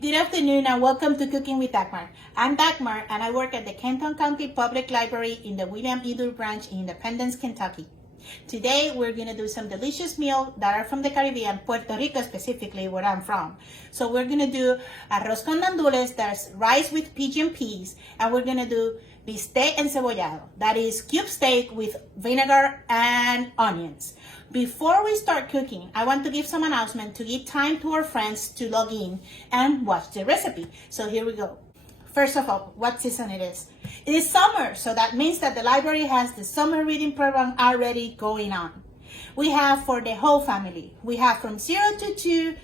Good afternoon and welcome to Cooking with Dagmar. I'm Dagmar and I work at the Kenton County Public Library in the William E. Dur branch in Independence, Kentucky. Today we're going to do some delicious meals that are from the Caribbean, Puerto Rico specifically, where I'm from. So we're going to do arroz con gandules, that's rice with pigeon peas, and we're going to do bistec encebollado, that is cube steak with vinegar and onions. Before we start cooking, I want to give some announcement to give time to our friends to log in and watch the recipe. So here we go. First of all, what season it is? It is summer, so that means that the library has the summer reading program already going on. We have for the whole family. We have from 0 to 2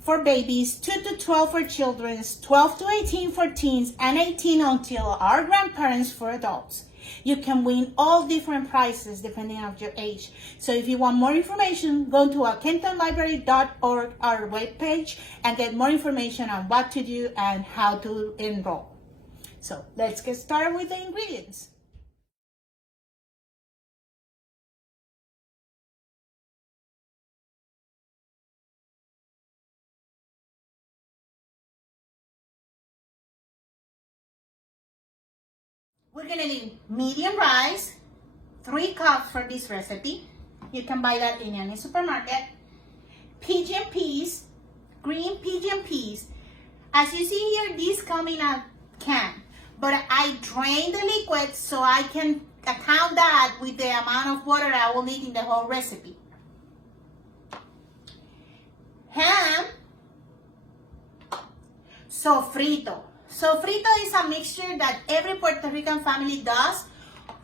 for babies, 2 to 12 for children, 12 to 18 for teens, and 18 until our grandparents for adults. You can win all different prizes depending on your age. So if you want more information, go to our kentonlibrary.org, our webpage, and get more information on what to do and how to enroll. So let's get started with the ingredients. We're gonna need medium rice, 3 cups for this recipe. You can buy that in any supermarket. Pigeon peas, green pigeon peas. As you see here, these come in a can, but I drain the liquid so I can account that with the amount of water I will need in the whole recipe. Ham, sofrito. Sofrito is a mixture that every Puerto Rican family does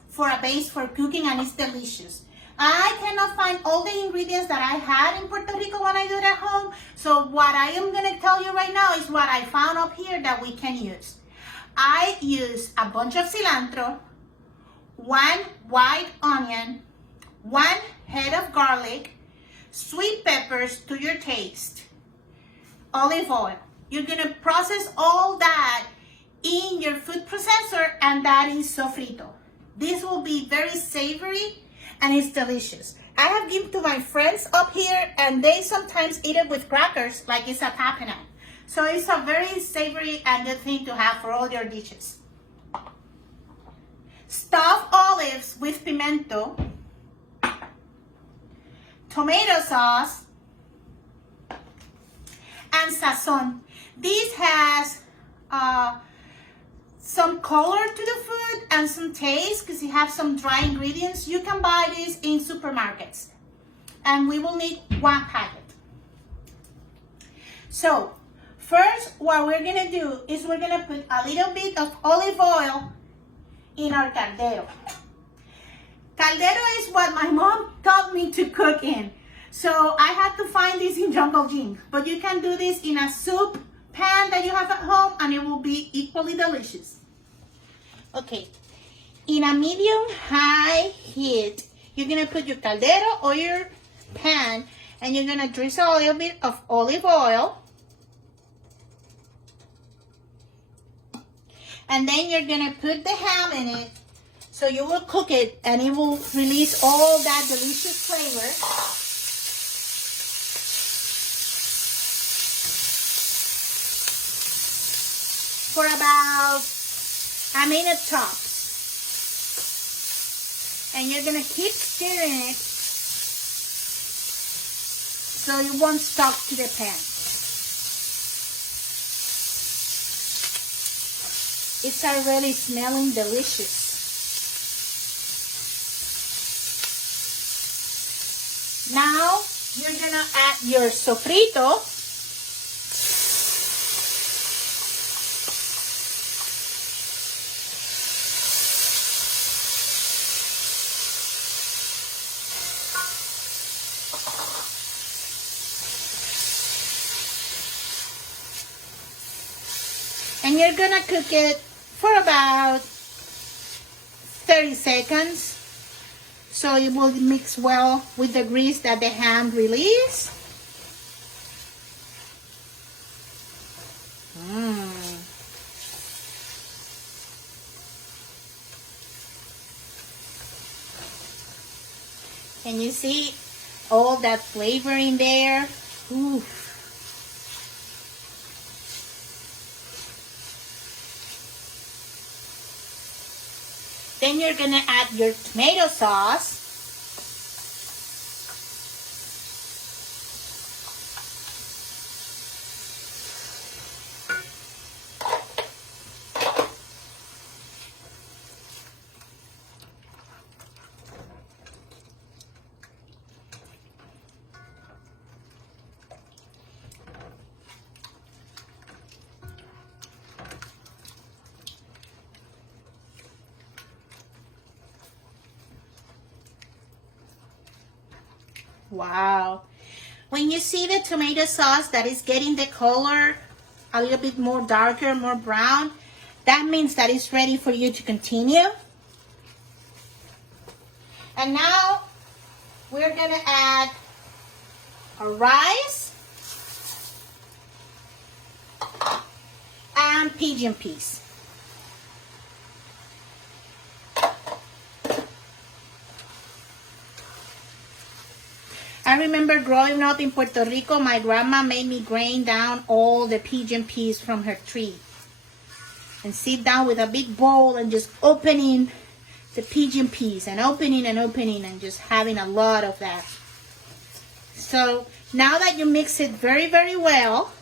for a base for cooking, and it's delicious. I cannot find all the ingredients that I had in Puerto Rico when I do it at home, so what I am going to tell you right now is what I found up here that we can use. I use a bunch of cilantro, 1 white onion, 1 head of garlic, sweet peppers to your taste, olive oil. You're going to process all that in your food processor, and that is sofrito. This will be very savory and it's delicious. I have given to my friends up here and they sometimes eat it with crackers like it's a tapenade. So it's a very savory and good thing to have for all your dishes. Stuffed olives with pimento, tomato sauce, and sazon. This has some color to the food and some taste because you have some dry ingredients. You can buy this in supermarkets. And we will need 1 packet. So first, what we're gonna do is we're gonna put a little bit of olive oil in our caldero. Caldero is what my mom taught me to cook in. So I had to find this in Jungle Gym, but you can do this in a soup pan that you have at home and it will be equally delicious. Okay, in a medium-high heat, you're gonna put your caldero or your pan and you're gonna drizzle a little bit of olive oil. And then you're gonna put the ham in it. So you will cook it and it will release all that delicious flavor. For about a minute tops. And you're gonna keep stirring it so it won't stuck to the pan. It's already smelling delicious. Now you're gonna add your sofrito. And you're gonna cook it for about 30 seconds so it will mix well with the grease that the ham released. Can you see all that flavor in there? Ooh. Then you're gonna add your tomato sauce. Wow. When you see the tomato sauce that is getting the color a little bit more darker, more brown, that means that it's ready for you to continue. And now we're gonna add our rice and pigeon peas. I remember growing up in Puerto Rico, my grandma made me grind down all the pigeon peas from her tree and sit down with a big bowl and just opening the pigeon peas and opening and just having a lot of that. So now that you mix it very, very well,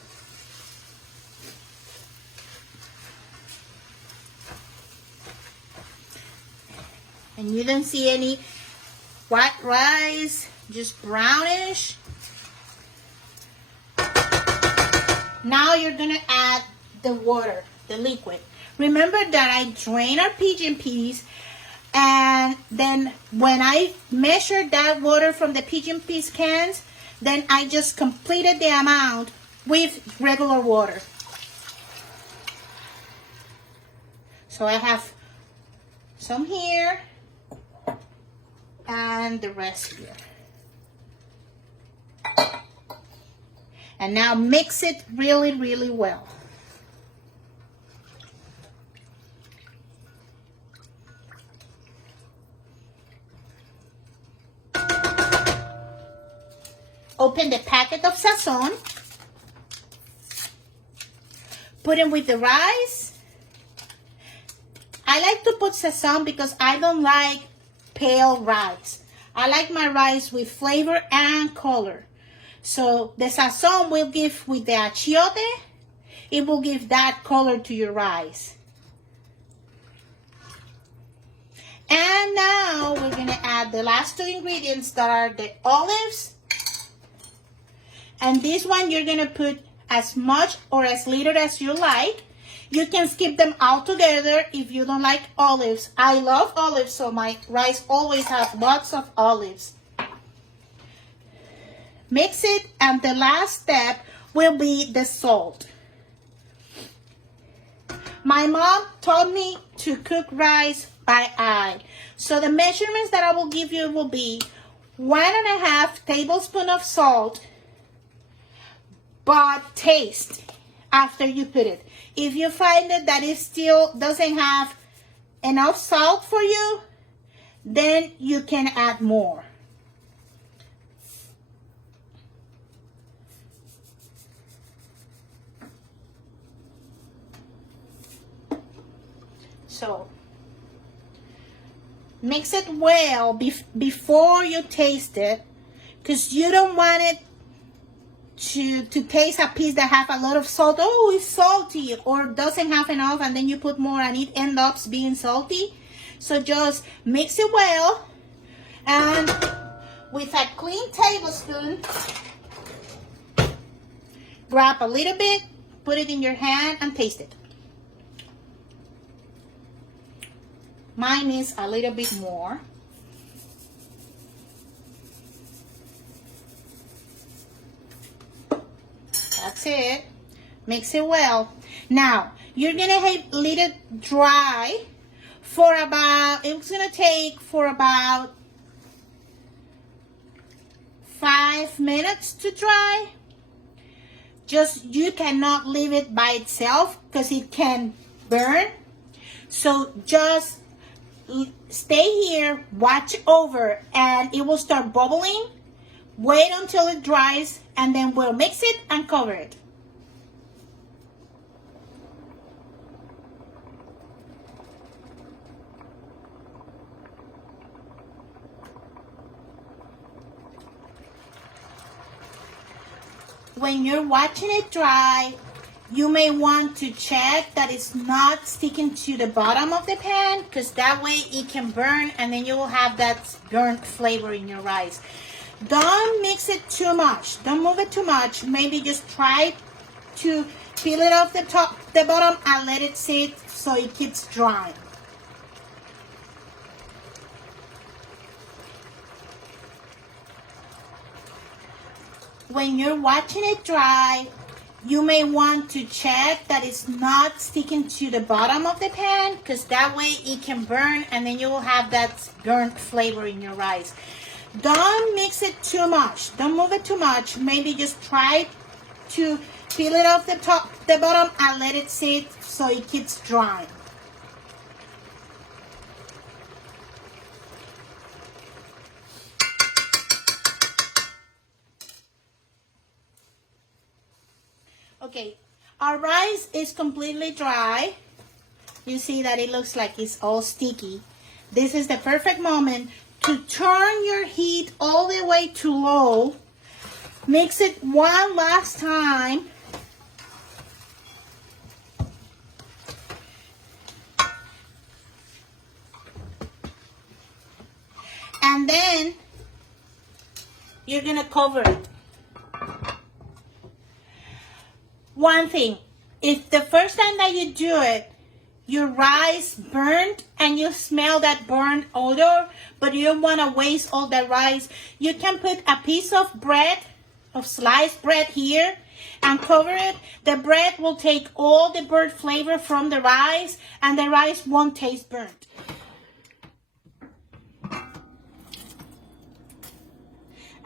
and you don't see any white rice, just brownish. Now you're gonna add the water, the liquid. Remember that I drain our pigeon peas, and then when I measured that water from the pigeon peas cans, then I just completed the amount with regular water. So I have some here and the rest here. And now mix it really, really well. Open the packet of sazon. Put it with the rice. I like to put sazon because I don't like pale rice. I like my rice with flavor and color. So the sazon will give with the achiote, it will give that color to your rice. And now we're gonna add the last two ingredients that are the olives. And this one you're gonna put as much or as little as you like. You can skip them all together if you don't like olives. I love olives, so my rice always has lots of olives. Mix it, and the last step will be the salt. My mom taught me to cook rice by eye. So the measurements that I will give you will be 1.5 tablespoons of salt, but taste after you put it. If you find that it still doesn't have enough salt for you, then you can add more. So mix it well before you taste it, because you don't want it to taste a piece that have a lot of salt. Oh, it's salty, or doesn't have enough, and then you put more and it ends up being salty. So just mix it well, and with a clean tablespoon, grab a little bit, put it in your hand and taste it. Mine is a little bit more. That's it. Mix it well. Now, you're gonna let it dry for about, it's gonna take for about 5 minutes to dry. Just, you cannot leave it by itself because it can burn. So just stay here, watch over, and it will start bubbling. Wait until it dries, and then we'll mix it and cover it. When you're watching it dry, you may want to check that it's not sticking to the bottom of the pan, because that way it can burn and then you will have that burnt flavor in your rice. Don't mix it too much. Don't move it too much. Maybe just try to peel it off the bottom and let it sit so it keeps dry. When you're watching it dry, you may want to check that it's not sticking to the bottom of the pan, because that way it can burn and then you will have that burnt flavor in your rice. Don't mix it too much. Don't move it too much. Maybe just try to peel it off the bottom and let it sit so it keeps dry. Okay, our rice is completely dry. You see that it looks like it's all sticky. This is the perfect moment to turn your heat all the way to low. Mix it one last time. And then you're gonna cover it. One thing, if the first time that you do it, your rice burnt and you smell that burnt odor, but you don't want to waste all the rice, you can put a piece of bread, of sliced bread here, and cover it. The bread will take all the burnt flavor from the rice and the rice won't taste burnt.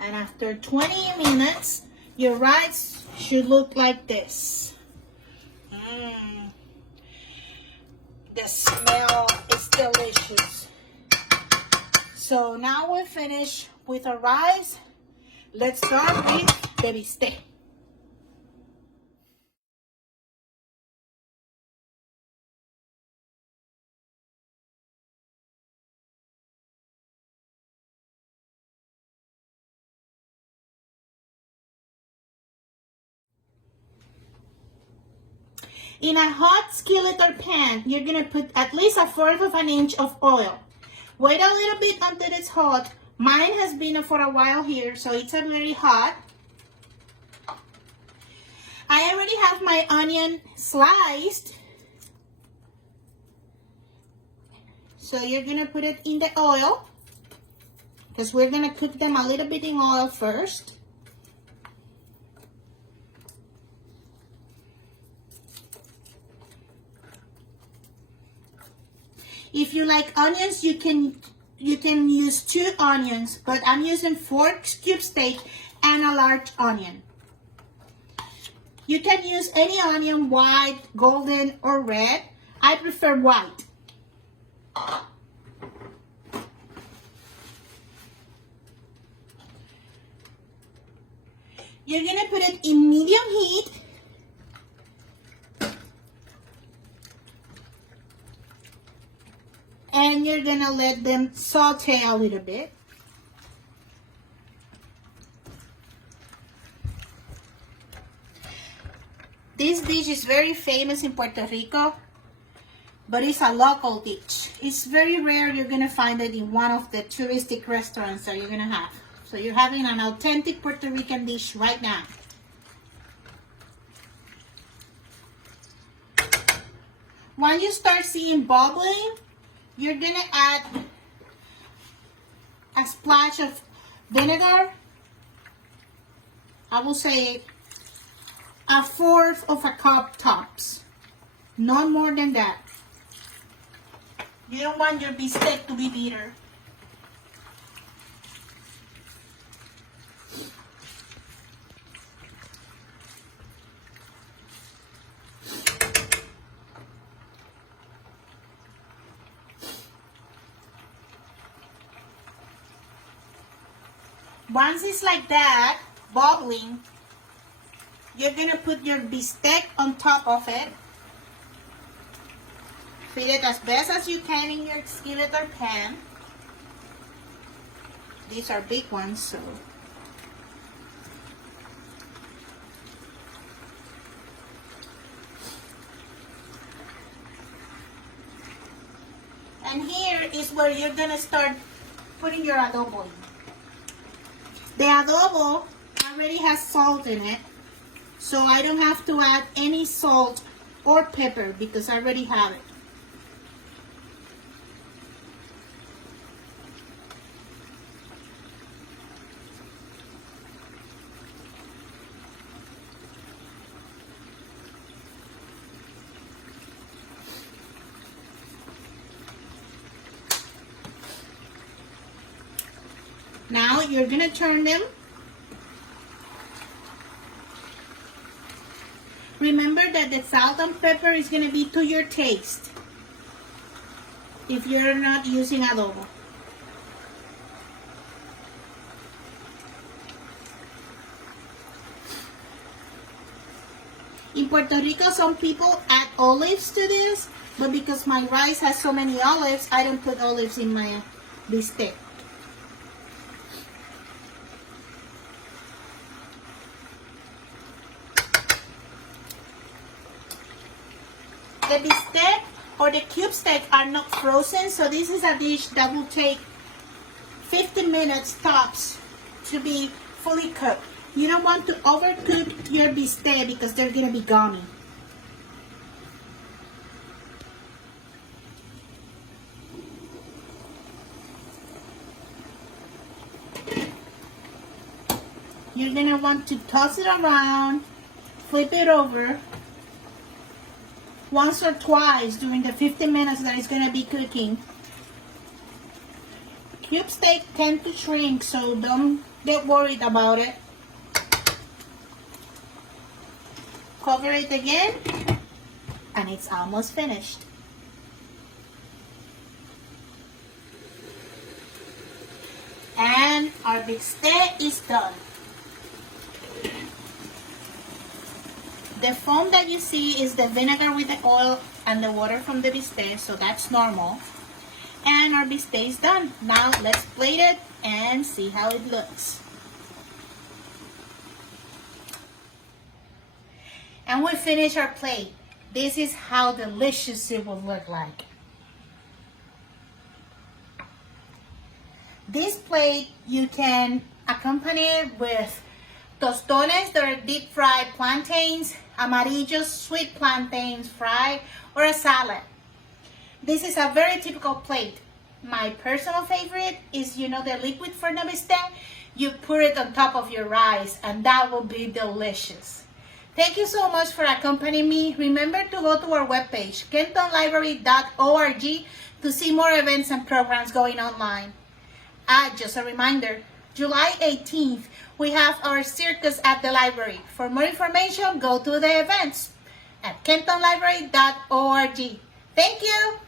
And after 20 minutes, your rice should look like this. The smell is delicious. So now we're finished with our rice. Let's start with the bistec. In a hot skillet or pan, you're gonna put at least 1/4 of an inch of oil. Wait a little bit until it's hot. Mine has been for a while here, so it's very hot. I already have my onion sliced. So you're gonna put it in the oil, because we're gonna cook them a little bit in oil first. If you like onions, you can use 2 onions, but I'm using 4 cube steak and a large onion. You can use any onion, white, golden, or red. I prefer white. You're gonna put it in medium heat. And you're gonna let them saute a little bit. This dish is very famous in Puerto Rico, but it's a local dish. It's very rare you're gonna find it in one of the touristic restaurants that you're gonna have. So you're having an authentic Puerto Rican dish right now. When you start seeing bubbling, you're gonna add a splash of vinegar. I will say 1/4 of a cup tops. Not more than that. You don't want your bistec to be bitter. Once it's like that, bubbling, you're gonna put your bistec on top of it. Fit it as best as you can in your skillet or pan. These are big ones, so. And here is where you're gonna start putting your adobo in. The adobo already has salt in it, so I don't have to add any salt or pepper because I already have it. Now you're gonna turn them. Remember that the salt and pepper is gonna be to your taste if you're not using adobo. In Puerto Rico, some people add olives to this, but because my rice has so many olives, I don't put olives in my bistec. The bistec or the cube steak are not frozen, so this is a dish that will take 50 minutes tops to be fully cooked. You don't want to overcook your bistec because they're gonna be gummy. You're gonna want to toss it around, flip it over once or twice during the 50 minutes that it's going to be cooking. Cube steak tend to shrink, so don't get worried about it. Cover it again, and it's almost finished. And our big steak is done. The foam that you see is the vinegar with the oil and the water from the bistec, so that's normal. And our bistec is done. Now let's plate it and see how it looks. And we finish our plate. This is how delicious it will look like. This plate you can accompany it with tostones that are deep fried plantains, amarillos, sweet plantains fried, or a salad. This is a very typical plate. My personal favorite is, the liquid for the bistec. You put it on top of your rice and that will be delicious. Thank you so much for accompanying me. Remember to go to our webpage, kentonlibrary.org, to see more events and programs going online. Just a reminder, July 18th, we have our circus at the library. For more information, go to the events at kentonlibrary.org. Thank you.